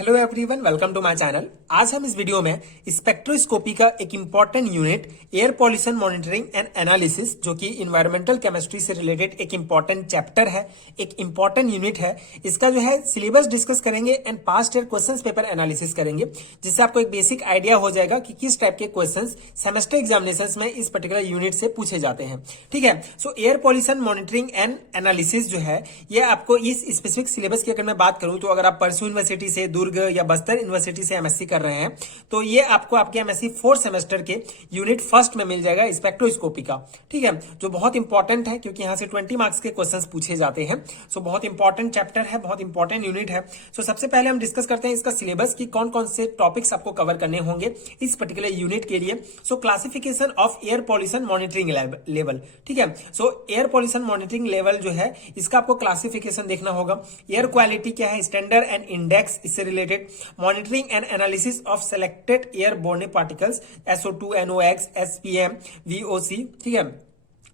Hello everyone, welcome to my channel. आज हम इस वीडियो में स्पेक्ट्रोस्कोपी का एक important unit air pollution monitoring and analysis, जो कि इन्वायरमेंटल केमिस्ट्री से रिलेटेड एक इंपॉर्टेंट चैप्टर है, एक इंपॉर्टेंट यूनिट है। इसका जो है सिलेबस डिस्कस करेंगे and past year questions paper analysis करेंगे, जिससे आपको एक बेसिक आइडिया हो जाएगा कि किस टाइप के क्वेश्चंस सेमेस्टर एग्जामिनेशंस में इस पर्टिकुलर यूनिट से पूछे जाते हैं। ठीक है, सो air pollution monitoring and analysis जो है ये आपको इस स्पेसिफिक सिलेबस की अगर मैं बात करूं तो अगर आप परसू यूनिवर्सिटी से, दुर्ग या बस्तर यूनिवर्सिटी से एमएससी कर रहे हैं तो ये आपको आपके एमएससी फोर्थ सेमेस्टर के यूनिट फर्स्ट में मिल जाएगा स्पेक्ट्रोस्कोपी का। ठीक है, जो बहुत इंपॉर्टेंट है क्योंकि यहां से 20 मार्क्स के क्वेश्चंस पूछे जाते हैं। सो बहुत इंपॉर्टेंट चैप्टर है, बहुत इंपॉर्टेंट यूनिट है। सो सबसे पहले हम डिस्कस करते हैं इसका सिलेबस की कौन कौन से टॉपिक्स आपको कवर करने होंगे इस पर्टिकुलर यूनिट के लिए। सो classification of air pollution monitoring level. ठीक है, सो एयर पॉल्यूशन मॉनिटरिंग लेवल जो है इसका आपको क्लासिफिकेशन देखना होगा। एयर क्वालिटी क्या है, स्टैंडर्ड एंड इंडेक्स, इससे related monitoring and analysis of selected airborne particles SO2, NOx, SPM, VOC, ठीक है,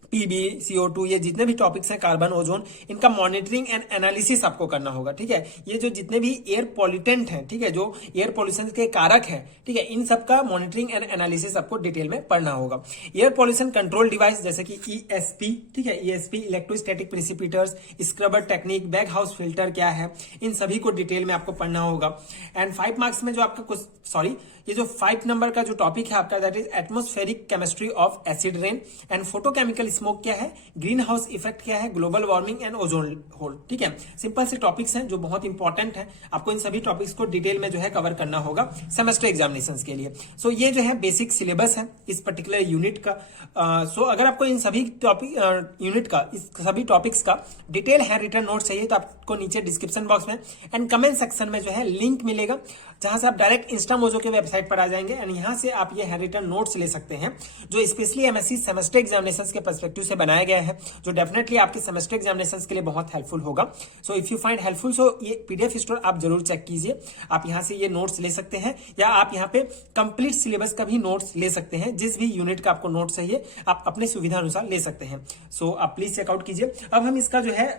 PB, CO2, ये जितने भी टॉपिक्स हैं, कार्बन, ओजोन, इनका मॉनिटरिंग एंड एनालिसिस आपको करना होगा। ठीक है, ये जो जितने भी एयर पॉल्यूटेंट हैं, ठीक है, जो एयर पॉल्यूशन के कारक हैं, ठीक है, इन सबका मॉनिटरिंग एंड एनालिसिस आपको डिटेल में पढ़ना होगा। एयर पॉल्यूशन कंट्रोल डिवाइस जैसे कि ESP, ठीक है, ESP electrostatic precipitators, scrubber technique, bag house filter क्या है, इन सभी को डिटेल में आपको पढ़ना होगा। एंड 5 मार्क्स में जो आपका कुछ ये जो 5 नंबर का जो टॉपिक है आपका, that is atmospheric chemistry of acid rain and photochemical smoke क्या है, ग्रीन हाउस इफेक्ट क्या है, global warming and ozone hole. ठीक है, सिंपल से टॉपिक्स हैं जो बहुत इंपॉर्टेंट है। आपको इन सभी टॉपिक्स को डिटेल में जो है कवर करना होगा सेमेस्टर एग्जामिनेशंस के लिए। सो ये जो है बेसिक सिलेबस है इस पर्टिकुलर यूनिट का। सो अगर आपको इन सभी टॉपिक यूनिट का, इस सभी टॉपिक्स का डिटेल है रिटर्न नोट चाहिए तो आपको नीचे डिस्क्रिप्शन बॉक्स में एंड कमेंट सेक्शन में जो है लिंक मिलेगा, जहां से आप डायरेक्ट इंस्टामोजो के वेबसाइट पर आ जाएंगे एंड यहां से आप ये हैंड रिटन नोट्स ले सकते हैं, जो स्पेशली एमएससी सेमेस्टर एग्जामिनेशंस के पर्सपेक्टिव से बनाया गया है, जो डेफिनेटली आपके सेमेस्टर एग्जामिनेशंस के लिए बहुत हेल्पफुल होगा। So if you find helpful, so ये पीडीएफ स्टोर आप जरूर चेक कीजिए। आप यहां से ये नोट्स ले सकते हैं या आप यहां पे कंप्लीट सिलेबस का भी नोट्स ले सकते हैं। जिस भी यूनिट का आपको नोट चाहिए आप अपने सुविधा अनुसार ले सकते हैं। सो आप प्लीज चेकआउट कीजिए। अब हम इसका जो है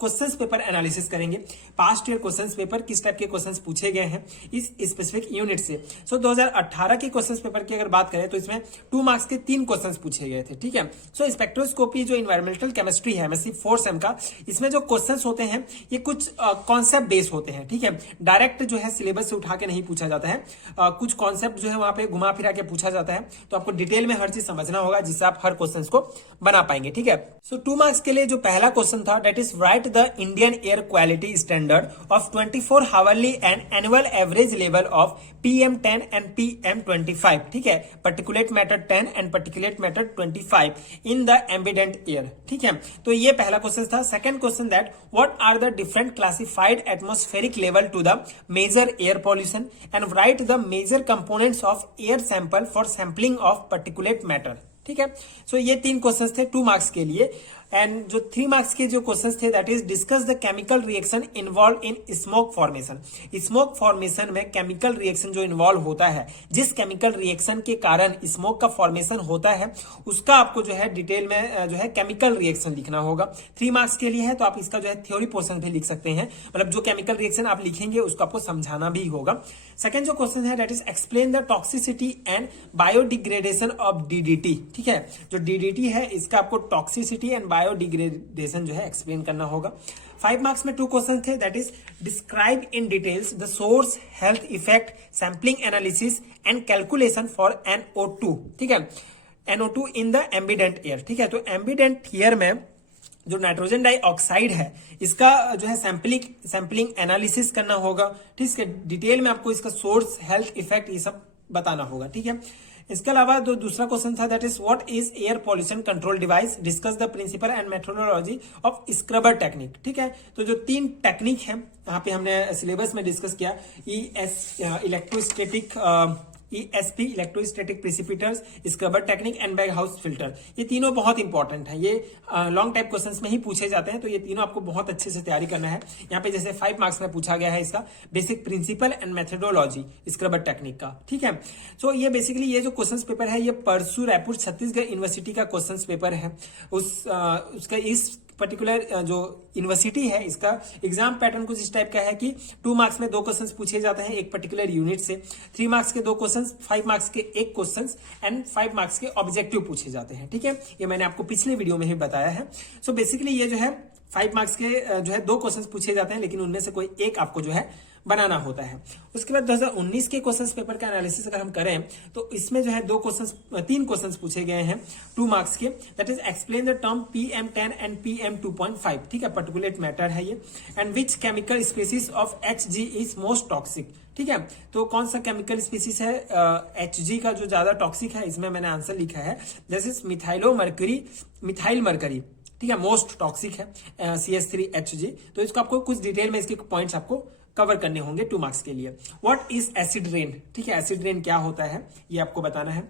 क्वेश्चंस पेपर एनालिसिस करेंगे। पास्ट ईयर क्वेश्चंस पेपर किस टाइप के क्वेश्चंस पूछे गए हैं इस स्पेसिफिक यूनिट से। सो 2018 के क्वेश्चंस पेपर की अगर बात करें तो इसमें 2 मार्क्स के 3 क्वेश्चंस पूछे गए थे। ठीक है, सो स्पेक्ट्रोस्कोपी जो इन्वायरमेंटल केमिस्ट्री है एमएससी 4 सेम का, इसमें जो क्वेश्चंस होते हैं ये कुछ कॉन्सेप्ट बेस्ड होते हैं। ठीक है, डायरेक्ट जो है सिलेबस से उठा के नहीं पूछा जाता है, कुछ कॉन्सेप्ट जो है वहां पे घुमा फिरा के पूछा जाता है, तो आपको डिटेल में हर चीज समझना होगा जिससे आप हर क्वेश्चन को बना पाएंगे। ठीक है, सो 2 मार्क्स के लिए जो पहला क्वेश्चन था, that is write the Indian air quality standard of 24 hourly and annual average level of PM10 and PM25। ठीक है, particulate matter 10 and particulate matter 25 in the ambient air. ठीक है, तो ये पहला क्वेश्चन था। Second question, that what are the different classified atmospheric level to the major air pollution and write the major components of air sample for sampling of particulate matter. ठीक है, सो ये 3 questions थे 2 मार्क्स के लिए। And जो 3 marks के जो questions थे, that is discuss the chemical reaction involve in smoke formation. Smoke formation में केमिकल रिएक्शन जो इन्वॉल्व होता है, जिस केमिकल रिएक्शन के कारण स्मोक का फॉर्मेशन होता है, उसका आपको जो है डिटेल में जो है केमिकल रिएक्शन लिखना होगा। 3 मार्क्स के लिए है तो आप इसका जो है थ्योरी पोर्शन भी लिख सकते हैं, मतलब जो केमिकल रिएक्शन आप लिखेंगे उसको आपको समझाना भी होगा। सेकंड जो क्वेश्चन है, that is explain the toxicity and biodegradation of DDT। ठीक है, जो DDT है इसका आपको टॉक्सिसिटी एंड बायोडिग्रेडेशन जो है एक्सप्लेन करना होगा। 5 मार्क्स में 2 क्वेश्चन थे, that is describe in details the source, health effect, sampling analysis and calculation for NO2। ठीक है, NO2 in the ambient air. ठीक है, तो एम्बिडेंट एयर में जो नाइट्रोजन डाइऑक्साइड है इसका जो है सैंपलिंग एनालिसिस करना होगा। ठीक है, डिटेल में आपको इसका सोर्स, हेल्थ इफेक्ट ये सब बताना होगा। ठीक है, इसके अलावा जो दूसरा क्वेश्चन था, that is what is air pollution control device, discuss the principle and methodology of scrubber technique. ठीक है, तो जो 3 टेक्निक है यहाँ पे हमने सिलेबस में डिस्कस किया, ESP electrostatic precipitators, scrubber technique and bag house filter, ये तीनों बहुत इंपॉर्टेंट है। ये लॉन्ग टाइप क्वेश्चंस में ही पूछे जाते हैं, तो ये तीनों आपको बहुत अच्छे से तैयारी करना है। यहाँ पे जैसे 5 मार्क्स में पूछा गया है इसका basic principle and methodology scrubber technique का। ठीक है, सो ये बेसिकली ये जो क्वेश्चन पेपर है ये परसू रायपुर छत्तीसगढ़ यूनिवर्सिटी का क्वेश्चन पेपर है। उसका इस पर्टिकुलर जो यूनिवर्सिटी है इसका एग्जाम पैटर्न कुछ इस टाइप का है कि 2 मार्क्स में 2 क्वेश्चंस पूछे जाते हैं एक पर्टिकुलर यूनिट से, 3 मार्क्स के 2 क्वेश्चंस, 5 मार्क्स के 1 क्वेश्चंस एंड 5 मार्क्स के ऑब्जेक्टिव पूछे जाते हैं। ठीक है, ये मैंने आपको पिछले वीडियो में ही बताया है। सो बेसिकली ये जो है 5 मार्क्स के जो है 2 क्वेश्चंस पूछे जाते हैं, लेकिन उनमें से कोई एक आपको जो है बनाना होता है। उसके बाद 2019 के क्वेश्चंस पेपर का एनालिसिस अगर हम करें तो इसमें जो है 3 क्वेश्चंस पूछे गए हैं 2 मार्क्स के, that is explain the term PM10 and PM2.5। ठीक है, पर्टिकुलेट मैटर है ये। And which chemical species of HG is most toxic. ठीक है, तो कौन सा केमिकल स्पीसीज है HG का जो ज्यादा टॉक्सिक है, इसमें मैंने आंसर लिखा है जैसे मिथाइल मरकरी। ठीक है, मोस्ट टॉक्सिक है CH3HG। तो इसको आपको कुछ डिटेल में इसके पॉइंट्स आपको कवर करने होंगे 2 मार्क्स के लिए। What is acid rain. ठीक है, एसिड रेन क्या होता है ये आपको बताना है।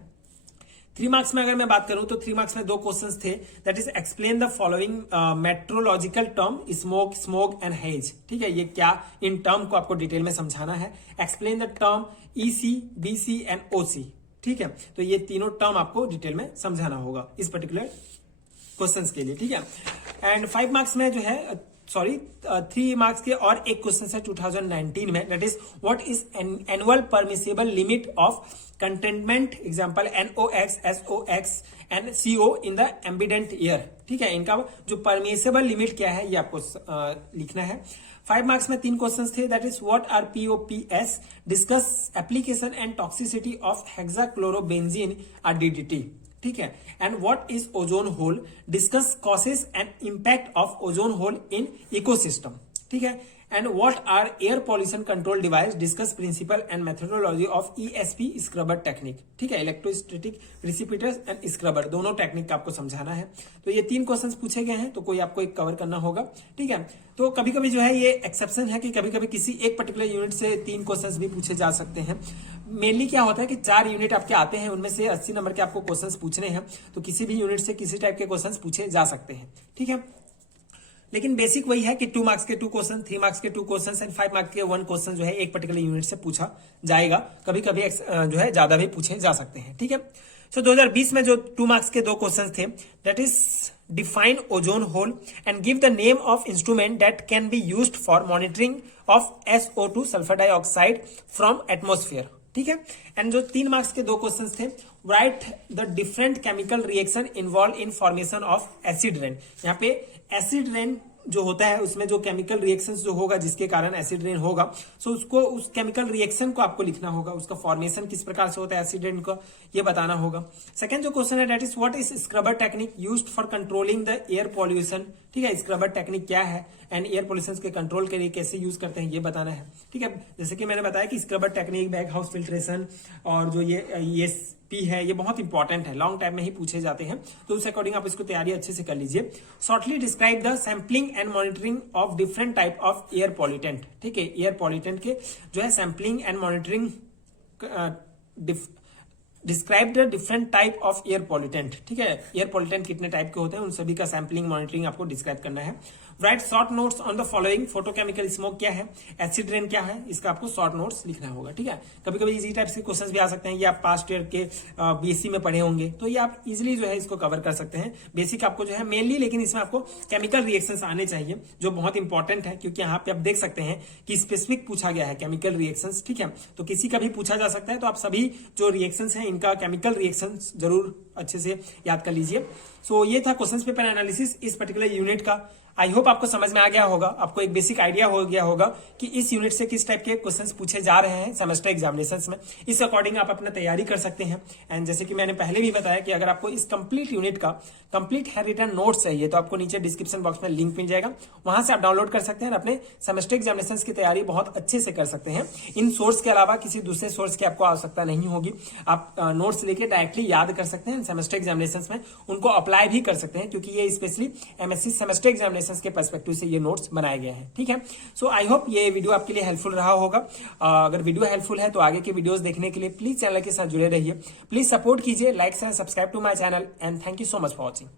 3 मार्क्स में अगर मैं बात करूं तो 3 मार्क्स में 2 क्वेश्चंस थे, that is explain the following metrological term smoke and haze. ठीक है, ये क्या इन टर्म को आपको डिटेल में समझाना है। Explain the term EC, BC and OC। ठीक है, तो ये तीनों टर्म आपको डिटेल में समझाना होगा इस पर्टिकुलर क्वेश्चंस के लिए। ठीक है, एंड 5 मार्क्स में जो है 3 मार्क्स के और एक क्वेश्चन है 2019 में, that is what is annual permissible limit of containment, example NOx, SOx and CO in the ambient air. ठीक है, इनका जो परमिसिबल लिमिट क्या है ये आपको लिखना है। 5 मार्क्स में 3 क्वेश्चंस थे, that is what are POPS, discuss application and toxicity of hexachlorobenzene DDT। ठीक है, and what is ozone hole, discuss causes and impact of ozone hole in ecosystem. ठीक है, and what are air pollution control device, discuss principle and methodology of ESP scrubber technique. ठीक है, electrostatic precipitators and scrubber, दोनों technique का आपको समझाना है। तो ये 3 क्वेश्चंस पूछे गए हैं, तो कोई आपको एक कवर करना होगा। ठीक है, तो कभी कभी जो है ये एक्सेप्शन है कि कभी कभी किसी एक पर्टिकुलर यूनिट से 3 क्वेश्चंस भी पूछे जा सकते हैं। मेनली क्या होता है कि 4 यूनिट आपके आते हैं, उनमें से 80 नंबर के आपको क्वेश्चंस पूछने हैं, तो किसी भी यूनिट से किसी टाइप के क्वेश्चंस पूछे जा सकते हैं। ठीक है, लेकिन बेसिक वही है कि 2 मार्क्स के 2 क्वेश्चन, 3 मार्क्स के 2 क्वेश्चन एंड 5 मार्क्स के 1 क्वेश्चन जो है एक पर्टिकुलर यूनिट से पूछा जाएगा। कभी कभी जो है ज्यादा भी पूछे जा सकते हैं। ठीक है, सो 2020 में जो 2 मार्क्स के 2 क्वेश्चन थे, that is define ozone hole and give the name of instrument that can be used for monitoring of SO2 sulphur dioxide from atmosphere. ठीक है, एंड जो 3 मार्क्स के 2 क्वेश्चंस थे, right the different chemical reaction involve in formation of acid rain. यहाँ पे acid rain जो होता है उसमें जो केमिकल रिएक्शंस जो होगा जिसके कारण एसिड रेन होगा, सो उसको उस केमिकल रिएक्शन को आपको लिखना होगा, उसका फॉर्मेशन किस प्रकार से होता है एसिड रेन का ये बताना होगा। सेकंड जो क्वेश्चन है, that is what is scrubber technique used for controlling the air pollution. ठीक है, स्क्रबर टेक्निक क्या है एंड एयर पॉल्यूशन के कंट्रोल के लिए कैसे यूज करते हैं ये बताना है। ठीक है, जैसे कि मैंने बताया कि scrubber technique, bag house filtration और जो ये ESP है ये बहुत इंपॉर्टेंट है, लॉन्ग टाइम में ही पूछे जाते हैं, तो उस अकॉर्डिंग आप इसको तैयारी अच्छे से कर लीजिए। Shortly describe the sampling and monitoring of different type of air pollutant. ठीक है, एयर पॉल्यूटेंट के जो है sampling and monitoring, describe the different type of air pollutant. ठीक है, एयर पॉल्यूटेंट कितने टाइप के होते हैं उन सभी का सैम्पलिंग मॉनिटरिंग आपको डिस्क्राइब करना है। Right short notes on the following, photochemical smoke क्या है, एसिड रेन क्या है, इसका आपको शॉर्ट नोट्स लिखना होगा। ठीक है, कभी कभी इसी टाइप के क्वेश्चंस भी आ सकते हैं, ये आप पास्ट ईयर के BSc में पढ़े होंगे, तो ये आप इजिली जो है इसको कवर कर सकते हैं। बेसिक आपको जो है मेनली, लेकिन इसमें आपको केमिकल रिएक्शंस आने चाहिए जो बहुत इंपॉर्टेंट है, क्योंकि यहाँ पे आप देख सकते हैं कि स्पेसिफिक पूछा गया है केमिकल रिएक्शंस। ठीक है, तो किसी का भी पूछा जा सकता है, तो आप सभी जो रिएक्शंस हैं इनका केमिकल रिएक्शंस जरूर अच्छे से याद कर लीजिए। सो ये था क्वेश्चन पेपर एनालिसिस इस पर्टिकुलर यूनिट का। आई होप आपको समझ में आ गया होगा, आपको एक बेसिक आइडिया हो गया होगा कि इस यूनिट से किस टाइप के क्वेश्चंस पूछे जा रहे हैं सेमेस्टर एग्जामिनेशंस में। इस अकॉर्डिंग आप अपना तैयारी कर सकते हैं। एंड जैसे कि मैंने पहले भी बताया कि अगर आपको इस कंप्लीट यूनिट का कंप्लीट हैंड रिटन नोट्स चाहिए तो आपको नीचे डिस्क्रिप्शन बॉक्स में लिंक मिल जाएगा, वहां से आप डाउनलोड कर सकते हैं, अपने सेमेस्टर एग्जामिनेशंस की तैयारी बहुत अच्छे से कर सकते हैं। इन सोर्स के अलावा किसी दूसरे सोर्स की आपको आवश्यकता नहीं होगी, आप नोट्स लेके डायरेक्टली याद कर सकते हैं। सेमेस्टर एग्जामिनेशंस में उनको अप्लाई भी कर सकते हैं, क्योंकि ये स्पेशली MSc सेमेस्टर एग्जामिनेशंस के पर्सपेक्टिव से ये नोट्स बनाए गए हैं। ठीक है, सो आई होप ये वीडियो आपके लिए हेल्पफुल रहा होगा। अगर वीडियो हेल्पफुल है तो आगे के वीडियोस देखने के लिए प्लीज चैनल के साथ जुड़े रहिए। प्लीज सपोर्ट कीजिए, like and subscribe to my channel and thank you so much for watching.